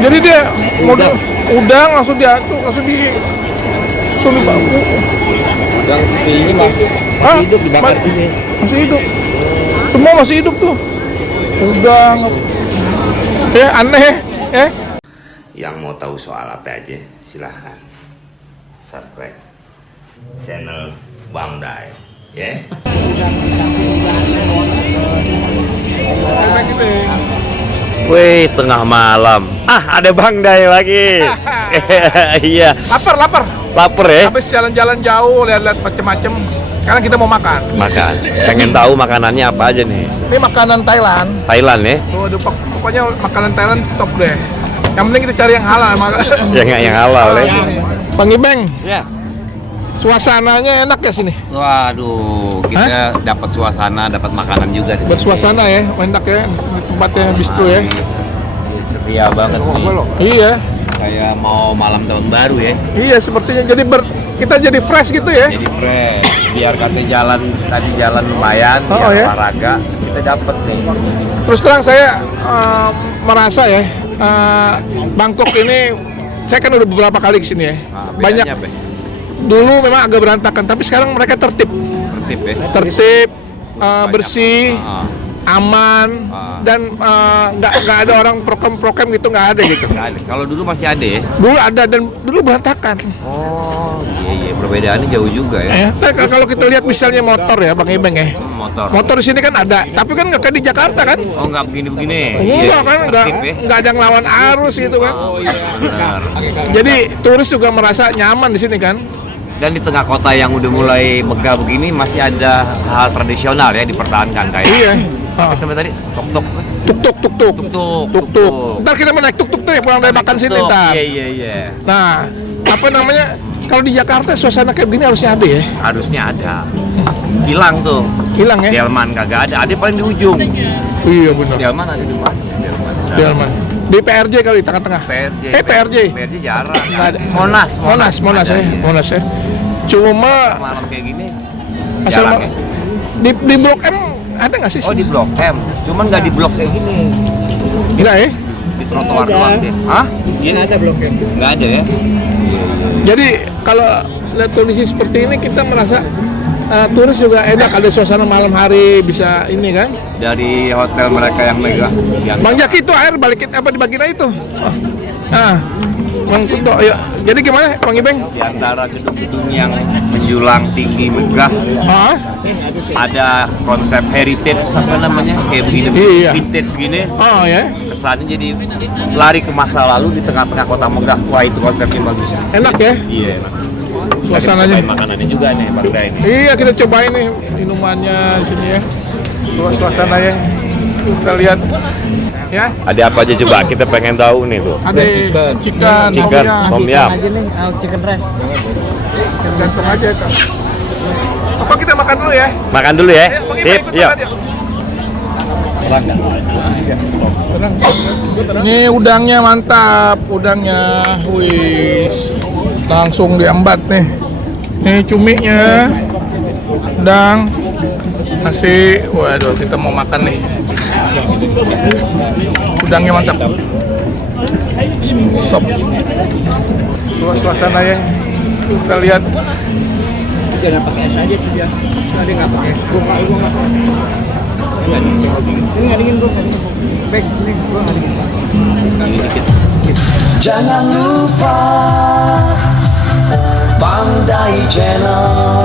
Jadi dia model udang langsung di bambu. Udang ini masih hidup dibakar sini. Masih hidup. Semua masih hidup tuh. Udang. Ya aneh, Yang mau tahu soal apa aja, silahkan subscribe channel Bang Dai, ya. Wih, tengah malam. Ada Bang Dai lagi. Iya. Lapar Ya? habis jalan-jalan jauh lihat-lihat macem-macem. Sekarang kita mau makan. Pengen tahu makanannya apa aja nih? Ini makanan Thailand. Thailand ya? Tuh, pokoknya makanan Thailand top deh. Yang penting kita cari yang halal. yang halal ya. Bang Ibeng, Ya. suasananya enak ya sini? Waduh, kita dapat suasana, dapat makanan juga di sini. Bersuasana ya, enak ya, tempatnya bistro ya. Ceria banget nih. Iya, Kayak mau malam tahun baru ya. iya sepertinya jadi kita jadi fresh gitu ya. Jadi fresh. Biar katanya jalan lumayan, Oh, biar ya? olahraga, kita dapat nih. Terus terang saya merasa ya, Bangkok ini saya kan udah beberapa kali kesini ya. Nah, Banyak. bedanya apa? Dulu memang agak berantakan, tapi sekarang mereka tertib, Tertib ya. Banyak, bersih, aman, dan nggak ada orang prokem gitu, nggak ada gitu. Nggak ada. Kalau dulu masih ada ya? Dulu ada dan dulu berantakan. Oh, iya, perbedaannya jauh juga ya. Nah, kalau kita lihat misalnya motor ya, Bang Ibeng ya. Motor di sini kan ada, tapi kan nggak kayak di Jakarta kan? Oh, nggak begini-begini. Enggak kan, tertib ya. nggak ada ngelawan arus gitu kan. Oh, iya, benar. Jadi turis juga merasa nyaman di sini kan. Dan di tengah kota yang udah mulai megah begini masih ada hal tradisional ya dipertahankan kayak. Iya. Apa sampai tadi? Tok-tok. Tuk-tuk. Ntar kita mau naik tuk-tuk tuh ya pulang dari makan sini ntar. Iya. Nah, apa namanya? Kalau di Jakarta suasana kayak begini harusnya ada ya. Harusnya ada. Hilang tuh. Hilang ya? Delman kagak ada. Ada paling di ujung. Iya benar. Delman ada di depan. Delman. Di PRJ kali tengah-tengah. PRJ. PRJ jarang. Nggak ada. Monas Ada, ya. iya. Monas ya. Cuma Malam kayak gini. asal jarang ya. di Blok M ada nggak sih? Oh, di Blok M. Cuman nggak di blok kayak gini. Enggak ya? Di trotoar doang deh. Hah? Iya, ada Blok M. Nggak ada ya? Jadi kalau lihat kondisi seperti ini kita merasa turis juga enak, ada suasana malam hari bisa ini kan. Dari hotel mereka yang megah. Bang Jaki itu air balikin apa dibagiin aja itu? Oh. Bang Kunto, ayo. Jadi gimana Bang Ibeng? Di antara gedung-gedung yang menjulang tinggi megah, Ah, ada konsep heritage apa namanya, kayak begini, Iya. vintage gini. oh ya, Kesannya jadi lari ke masa lalu di tengah-tengah kota megah. Wah, itu konsepnya bagus. enak ya Iya, enak. suasananya. Cobain makanannya juga nih Bang Dai nih. Iya kita cobain nih minumannya di sini ya. Suasananya kita lihat ya. Ada apa aja coba? Kita pengen tahu nih tuh. Ada chicken, Tom yum. aja nih, chicken rice. gantung aja kan. Apa kita makan dulu ya? Makan dulu ya. Ayo, Bang Ibeng, Sip, ikut yuk. makan yuk. Tenang. Ini udangnya mantap, udangnya, wih, langsung diambat nih. Ini cuminya, udang, nasi. Waduh, kita mau makan nih. Udangnya mantap. Sop. Suasana ya. Kita lihat. Masih ada pakai es aja tuh dia. Tadi nggak pakai es. Gua nggak pakai es. Ini nggak dingin bro. Baik, ini gua nggak dingin. Jangan lupa Bang Dai Channel.